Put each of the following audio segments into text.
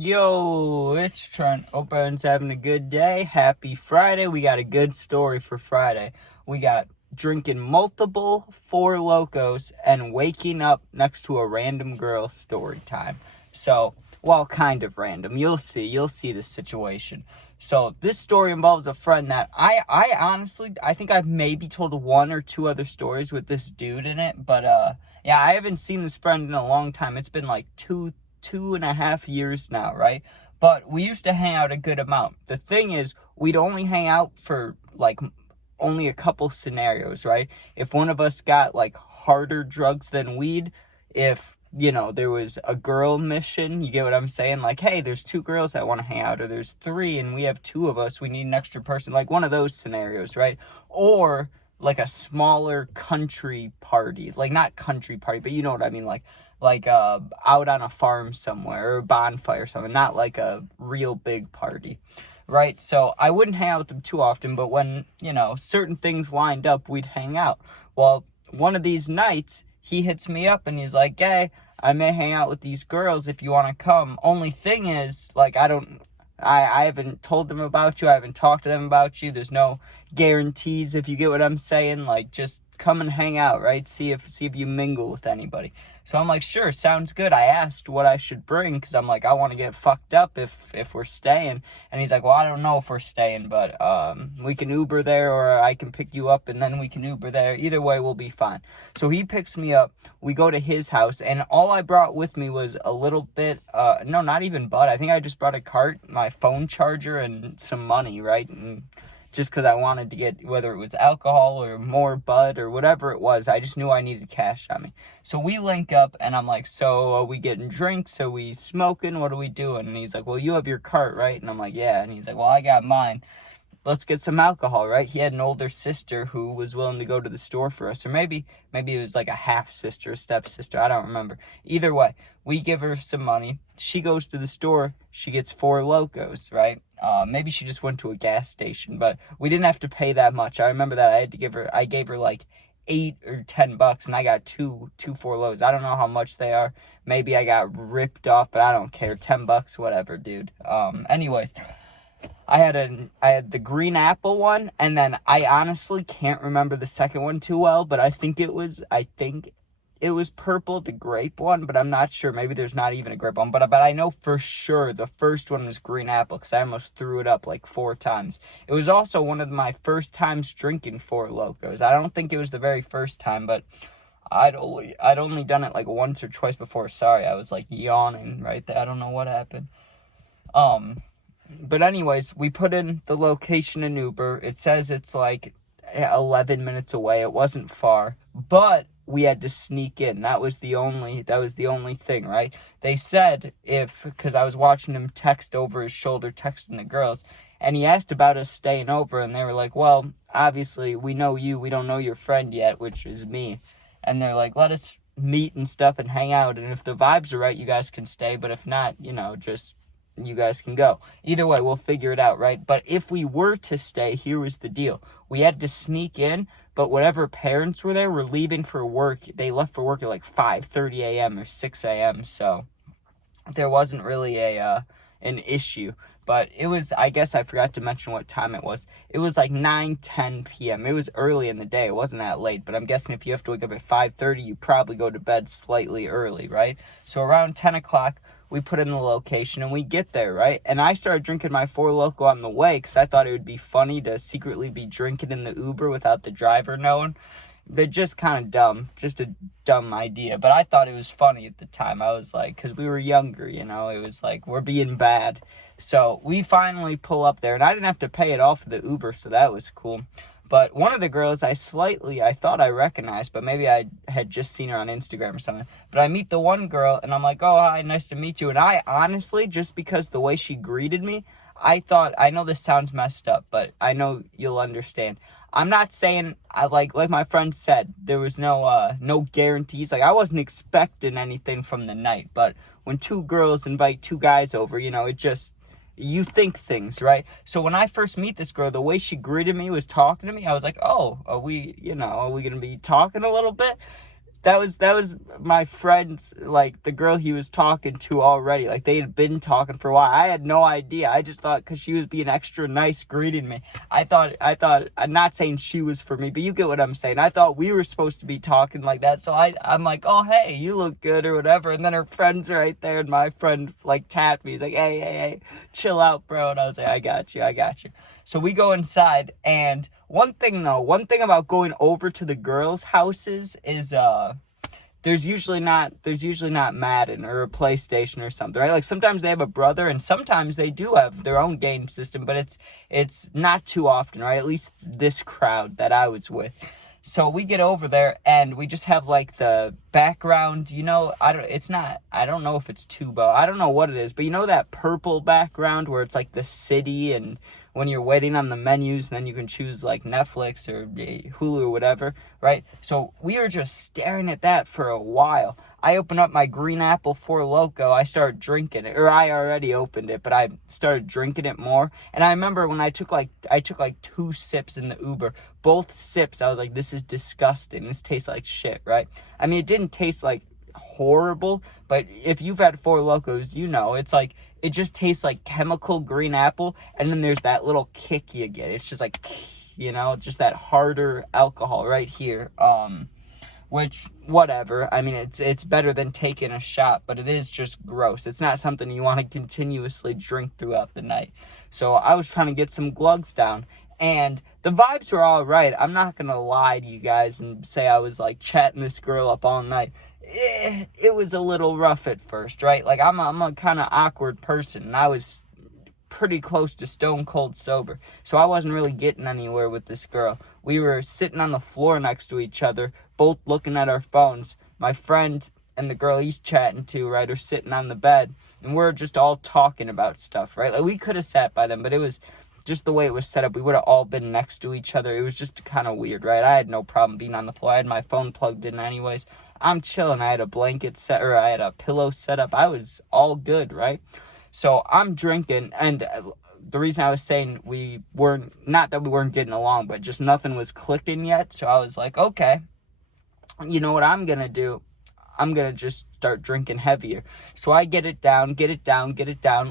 Yo, it's Trent. Hope everyone's having a good day. Happy Friday. We got a good story for Friday. We got drinking multiple Four Lokos and waking up next to a random girl story time. So, well, kind of random. You'll see the situation. So this story involves a friend that I honestly, I think I've maybe told one or two other stories with this dude in it. But, yeah, I haven't seen this friend in a long time. It's been like two and a half years now, right? But we used to hang out a good amount. The thing is, we'd only hang out for like only a couple scenarios, right? If one of us got like harder drugs than weed, if there was a girl mission, you get what I'm saying? Like, hey, there's two girls that want to hang out, or there's three and we have two of us, we need an extra person, like one of those scenarios, right? Or like a smaller country party, like not country party, but you know what I mean, like out on a farm somewhere, or a bonfire or something, not like a real big party, right? So I wouldn't hang out with them too often, but when, certain things lined up, we'd hang out. Well, one of these nights, he hits me up and he's like, hey, I may hang out with these girls if you want to come. Only thing is, like, I haven't told them about you. I haven't talked to them about you. There's no guarantees, if you get what I'm saying. Like, just come and hang out, right? See if you mingle with anybody. So I'm like, sure, sounds good. I asked what I should bring because I'm like, I want to get fucked up if we're staying. And he's like, well, I don't know if we're staying, but we can Uber there, or I can pick you up and then we can Uber there. Either way, we'll be fine. So he picks me up. We go to his house, and all I brought with me was a little bit, no, not even bud. I think I just brought a cart, my phone charger, and some money, right? And just because I wanted to get, whether it was alcohol or more bud or whatever it was, I just knew I needed cash on me. So we link up, and I'm like, so are we getting drinks? Are we smoking? What are we doing? And he's like, well, you have your cart, right? And I'm like, yeah. And he's like, well, I got mine. Let's get some alcohol, right? He had an older sister who was willing to go to the store for us. Or maybe it was like a half-sister, a step-sister. I don't remember. Either way, we give her some money. She goes to the store. She gets Four Lokos, right? Maybe she just went to a gas station, but we didn't have to pay that much. I remember that I gave her like $8 or $10, and I got two Four Lokos. I don't know how much they are. Maybe I got ripped off, but I don't care. $10, whatever, dude. Anyways, I had the green apple one, and then I honestly can't remember the second one too well, but I think it was purple, the grape one, but I'm not sure. Maybe there's not even a grape one, but I know for sure the first one was green apple, because I almost threw it up like 4 times. It was also one of my first times drinking Four Lokos. I don't think it was the very first time, but I'd only done it like once or twice before. Sorry, I was like yawning right there. I don't know what happened. But anyways, we put in the location in Uber. It says it's like 11 minutes away. It wasn't far, but we had to sneak in. That was the only thing, right? They said because I was watching him text over his shoulder, texting the girls, and he asked about us staying over, and they were like, well, obviously, we know you. We don't know your friend yet, which is me. And they're like, let us meet and stuff and hang out, and if the vibes are right, you guys can stay, but if not, just you guys can go. Either way, we'll figure it out, right? But if we were to stay, here was the deal. We had to sneak in, but whatever parents were there were leaving for work. They left for work at like 5:30 a.m. or 6 a.m., so there wasn't really an issue. But it was, I guess I forgot to mention what time it was. It was like 9:10 p.m. It was early in the day. It wasn't that late, but I'm guessing if you have to wake up at 5:30, you probably go to bed slightly early, right? So around 10 o'clock, we put in the location, and we get there, right? And I started drinking my Four Loko on the way because I thought it would be funny to secretly be drinking in the Uber without the driver knowing. They're just kind of dumb, just a dumb idea. But I thought it was funny at the time. I was like, because we were younger, it was like, we're being bad. So we finally pull up there, and I didn't have to pay it all for the Uber, so that was cool. But one of the girls I thought I recognized, but maybe I had just seen her on Instagram or something. But I meet the one girl, and I'm like, oh, hi, nice to meet you. And I honestly, just because the way she greeted me, I thought, I know this sounds messed up, but I know you'll understand. I'm not saying, like my friend said, there was no guarantees. Like, I wasn't expecting anything from the night. But when two girls invite two guys over, it just, you think things, right? So when I first meet this girl, the way she greeted me, was talking to me, I was like, oh, are we going to be talking a little bit? that was my friend's, like, the girl he was talking to already. Like, they had been talking for a while. I had no idea. I just thought, because she was being extra nice greeting me, I thought, I'm not saying she was for me, but you get what I'm saying. I thought we were supposed to be talking like that, so I'm like, oh, hey, you look good, or whatever, and then her friend's right there, and my friend, like, tapped me. He's like, hey, chill out, bro, and I was like, I got you. So we go inside, and one thing about going over to the girls' houses is, there's usually not Madden or a PlayStation or something, right? Like, sometimes they have a brother, and sometimes they do have their own game system, but it's not too often, right? At least this crowd that I was with. So we get over there, and we just have, like, the background, I don't know if it's tubo. I don't know what it is, but that purple background where it's, like, the city, and when you're waiting on the menus, then you can choose, like, Netflix or Hulu or whatever, right? So we were just staring at that for a while. I opened up my green apple Four Loko. I started drinking it, or I already opened it, but I started drinking it more. And I remember when I took like 2 sips in the Uber. Both sips, I was like, this is disgusting. This tastes like shit, right? I mean, it didn't taste like horrible, but if you've had Four Lokos, it's like, it just tastes like chemical green apple, and then there's that little kick you get. It's just like, just that harder alcohol right here. Which, whatever. I mean, it's better than taking a shot, but it is just gross. It's not something you want to continuously drink throughout the night. So I was trying to get some glugs down, and the vibes were all right. I'm not going to lie to you guys and say I was, like, chatting this girl up all night. It was a little rough at first, right? Like, I'm a kind of awkward person, and I was pretty close to stone cold sober, so I wasn't really getting anywhere with this girl. We were sitting on the floor next to each other, both looking at our phones. My friend and the girl he's chatting to, right, are sitting on the bed, and we're just all talking about stuff, right? Like, we could have sat by them, but it was just the way it was set up. We would have all been next to each other. It was just kind of weird, right? I had no problem being on the floor. I had my phone plugged in anyways. I'm chilling. I had a blanket set, or I had a pillow set up. I was all good, right? So I'm drinking, and the reason I was saying not that we weren't getting along, but just nothing was clicking yet. So I was like, okay, you know what I'm going to do? I'm going to just start drinking heavier. So I get it down.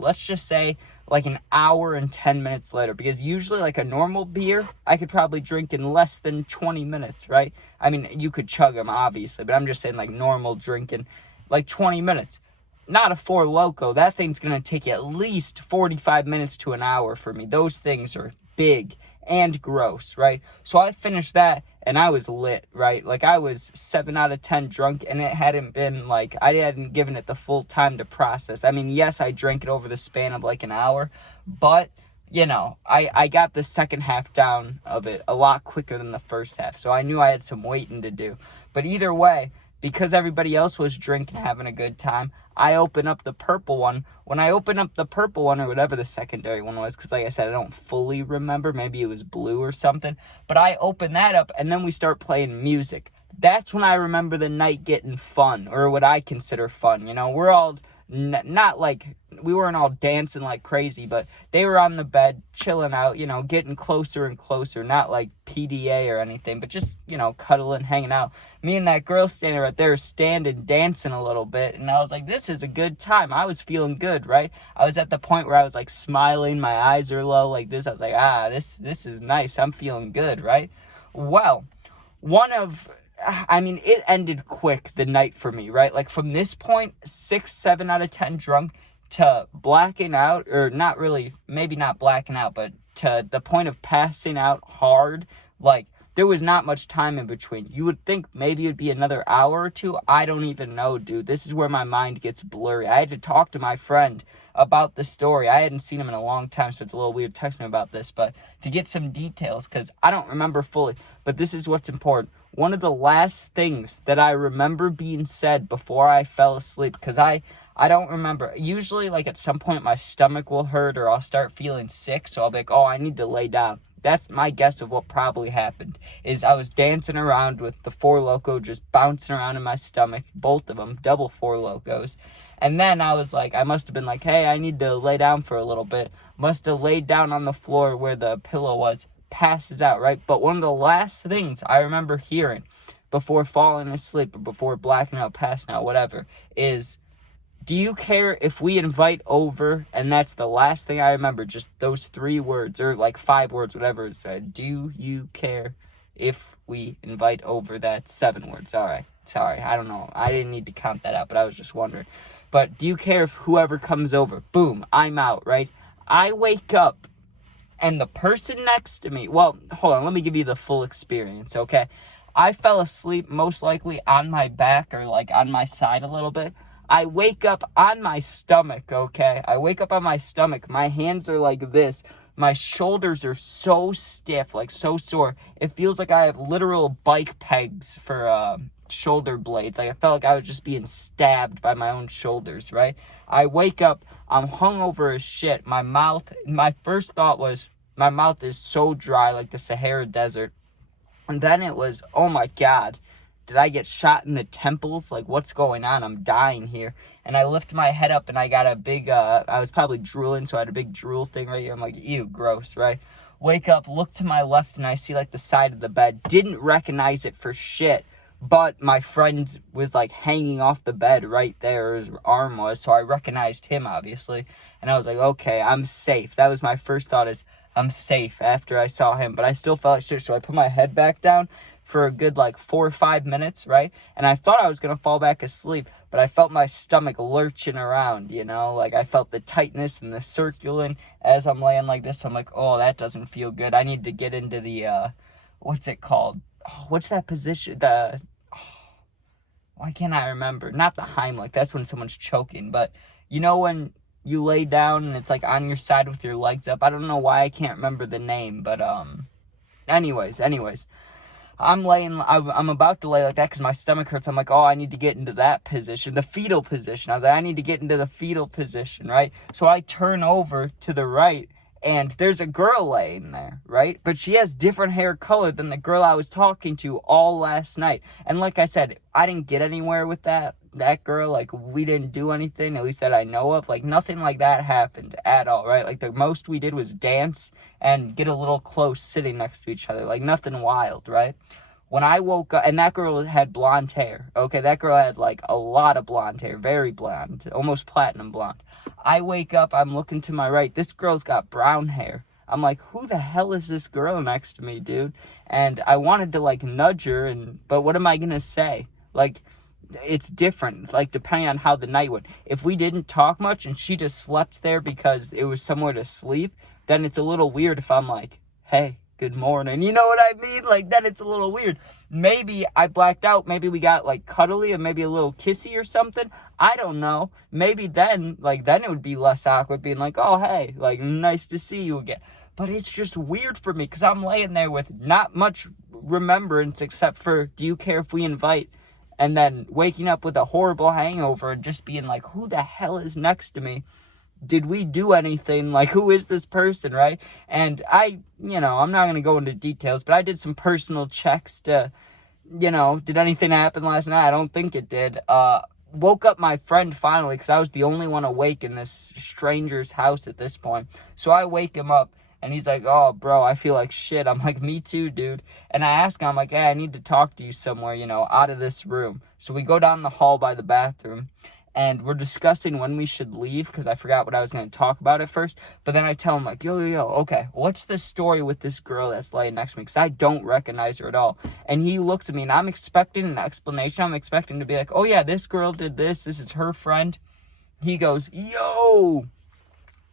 Let's just say like an hour and 10 minutes later, because usually like a normal beer, I could probably drink in less than 20 minutes, right? I mean, you could chug them, obviously, but I'm just saying like normal drinking, like 20 minutes. Not a Four Loko. That thing's going to take at least 45 minutes to an hour for me. Those things are big and gross, right? So I finished that, and I was lit, right? Like, I was 7 out of 10 drunk, and it hadn't been, like, I hadn't given it the full time to process. I mean, yes, I drank it over the span of, like, an hour, but, I got the second half down of it a lot quicker than the first half, so I knew I had some waiting to do. But either way, because everybody else was drinking, having a good time, I open up the purple one. When I open up the purple one, or whatever the secondary one was, because like I said, I don't fully remember. Maybe it was blue or something. But I open that up, and then we start playing music. That's when I remember the night getting fun, or what I consider fun. We're all not like, we weren't all dancing like crazy, but they were on the bed, chilling out, getting closer and closer. Not like PDA or anything, but just, cuddling, hanging out. Me and that girl standing right there, dancing a little bit, and I was like, this is a good time. I was feeling good, right? I was at the point where I was like smiling, my eyes are low like this. I was like, this is nice. I'm feeling good, right? Well, it ended quick, the night for me, right? Like, from this point, 6, 7 out of 10 drunk, to blacking out, or not really, maybe not blacking out, but to the point of passing out hard. Like, there was not much time in between. You would think maybe it'd be another hour or two. I don't even know, dude. This is where my mind gets blurry. I had to talk to my friend about the story. I hadn't seen him in a long time, so it's a little weird texting him about this, but to get some details, because I don't remember fully. But this is what's important. One of the last things that I remember being said before I fell asleep, because I don't remember. Usually, like, at some point, my stomach will hurt, or I'll start feeling sick, so I'll be like, oh, I need to lay down. That's my guess of what probably happened, is I was dancing around with the Four Loko just bouncing around in my stomach, both of them, double Four Lokos. And then I was like, I must have been like, hey, I need to lay down for a little bit. Must have laid down on the floor where the pillow was, passes out, right? But one of the last things I remember hearing before falling asleep or before blacking out, passing out, whatever, is, do you care if we invite over, and that's the last thing I remember, just those 3 words, or like 5 words, whatever it said. Do you care if we invite over? That's 7 words. All right. Sorry. I don't know. I didn't need to count that out, but I was just wondering. But do you care if whoever comes over, boom, I'm out, right? I wake up, and the person next to me, well, hold on, let me give you the full experience, okay? I fell asleep most likely on my back or like on my side a little bit. I wake up on my stomach, okay? I wake up on my stomach. My hands are like this. My shoulders are so stiff, like so sore. It feels like I have literal bike pegs for shoulder blades. Like I felt like I was just being stabbed by my own shoulders, right? I wake up, I'm hungover as shit. My first thought was, my mouth is so dry like the Sahara Desert. And then it was, oh my God, did I get shot in the temples? Like, what's going on? I'm dying here. And I lift my head up and I got a big, I was probably drooling, so I had a big drool thing right here. I'm like, ew, gross, right? Wake up, look to my left, and I see like the side of the bed. Didn't recognize it for shit. But my friend was like hanging off the bed right there, his arm was, so I recognized him, obviously. And I was like, okay, I'm safe. That was my first thought, is I'm safe after I saw him. But I still felt like shit, so I put my head back down for a good like 4 or 5 minutes, right? And I thought I was gonna fall back asleep, but I felt my stomach lurching around, you know? Like I felt the tightness and the circulating as I'm laying like this. So I'm like, oh, that doesn't feel good. I need to get into the, what's it called? Oh, what's that position? Why can't I remember? Not the Heimlich, that's when someone's choking, but you know when you lay down and it's like on your side with your legs up? I don't know why I can't remember the name, but anyways, I'm about to lay like that because my stomach hurts. I'm like, oh, I need to get into that position, the fetal position. I was like, I need to get into the fetal position, right? So I turn over to the right, and there's a girl laying there, right? But she has different hair color than the girl I was talking to all last night. And like I said, I didn't get anywhere with that girl. Like, we didn't do anything, at least that I know of. Like, nothing like that happened at all, right? Like, the most we did was dance and get a little close sitting next to each other. Like, nothing wild, right? When I woke up, and that girl had blonde hair, okay? That girl had, like, a lot of blonde hair, very blonde, almost platinum blonde. I wake up, I'm looking to my right, this girl's got brown hair. I'm like, who the hell is this girl next to me, dude? And I wanted to, like, nudge her, but what am I gonna say? Like, it's different, like, depending on how the night went. If we didn't talk much and she just slept there because it was somewhere to sleep, then it's a little weird if I'm like, hey, good morning. You know what I mean? Like, then it's a little weird. Maybe I blacked out. Maybe we got, like, cuddly and maybe a little kissy or something. I don't know. Maybe then it would be less awkward being like, oh, hey, like, nice to see you again. But it's just weird for me because I'm laying there with not much remembrance except for, do you care if we invite? And then waking up with a horrible hangover and just being like, who the hell is next to me? Did we do anything? Like, who is this person, right? And I'm not going to go into details, but I did some personal checks to, did anything happen last night? I don't think it did. Woke up my friend finally because I was the only one awake in this stranger's house at this point. So I wake him up. And he's like, oh, bro, I feel like shit. I'm like, me too, dude. And I ask him, I'm like, hey, I need to talk to you somewhere, out of this room. So we go down the hall by the bathroom. And we're discussing when we should leave because I forgot what I was going to talk about at first. But then I tell him, like, yo, okay, what's the story with this girl that's laying next to me? Because I don't recognize her at all. And he looks at me, and I'm expecting an explanation. I'm expecting to be like, oh, yeah, this girl did this. This is her friend. He goes, yo,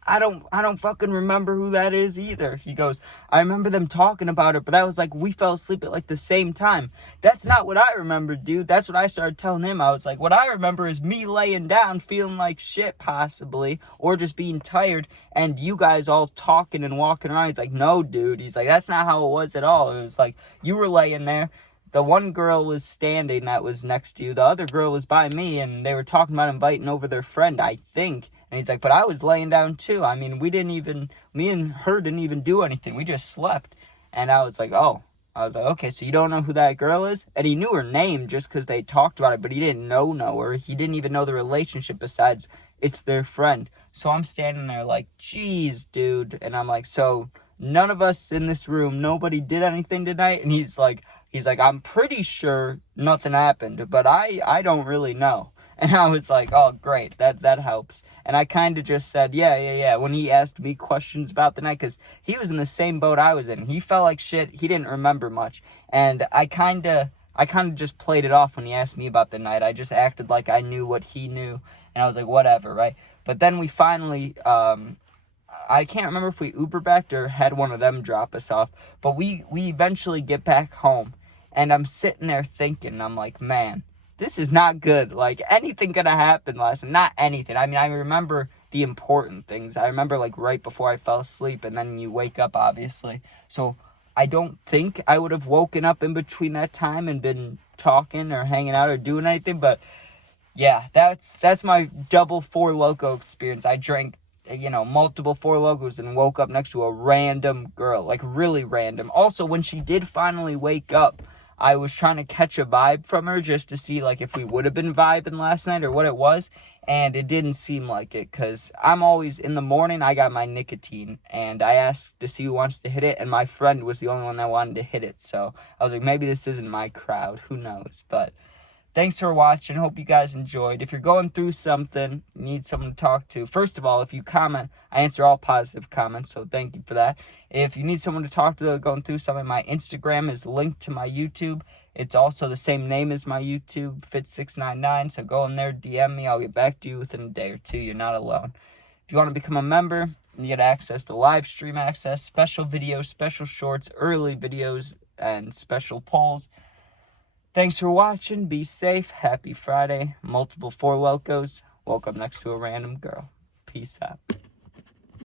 I don't fucking remember who that is either. He goes, I remember them talking about it, but that was like, we fell asleep at like the same time. That's not what I remember, dude. That's what I started telling him. I was like, what I remember is me laying down, feeling like shit possibly, or just being tired, and you guys all talking and walking around. He's like, no, dude. He's like, that's not how it was at all. It was like, you were laying there. The one girl was standing that was next to you. The other girl was by me, and they were talking about inviting over their friend, I think. And he's like, but I was laying down too. I mean, me and her didn't even do anything. We just slept. And I was like, oh. I was like, okay, so you don't know who that girl is? And he knew her name just because they talked about it, but he didn't know her. He didn't even know the relationship besides it's their friend. So I'm standing there like, geez, dude. And I'm like, so none of us in this room, nobody did anything tonight? And he's like, He's like, I'm pretty sure nothing happened, but I don't really know. And I was like, oh, great, that helps. And I kind of just said, yeah, when he asked me questions about the night, because he was in the same boat I was in. He felt like shit. He didn't remember much. And I kind of just played it off when he asked me about the night. I just acted like I knew what he knew. And I was like, whatever, right? But then we finally, I can't remember if we Uber backed or had one of them drop us off. But we eventually get back home. And I'm sitting there thinking, I'm like, man, this is not good. Like, anything could have happened last night. Not anything. I mean, I remember the important things. I remember, like, right before I fell asleep, and then you wake up, obviously. So I don't think I would have woken up in between that time and been talking or hanging out or doing anything. But, yeah, that's my double Four Loko experience. I drank, multiple Four Locos and woke up next to a random girl. Like, really random. Also, when she did finally wake up, I was trying to catch a vibe from her just to see, like, if we would have been vibing last night or what it was. And it didn't seem like it, because I'm always, in the morning, I got my nicotine. And I asked to see who wants to hit it, and my friend was the only one that wanted to hit it. So I was like, maybe this isn't my crowd. Who knows? But thanks for watching. Hope you guys enjoyed. If you're going through something, you need someone to talk to. First of all, if you comment, I answer all positive comments, so thank you for that. If you need someone to talk to going through something, my Instagram is linked to my YouTube. It's also the same name as my YouTube, Fit699. So go in there, DM me. I'll get back to you within a day or two. You're not alone. If you want to become a member, you get access to live stream access, special videos, special shorts, early videos, and special polls. Thanks for watching. Be safe. Happy Friday. Multiple Four Locos. Woke up next to a random girl. Peace out.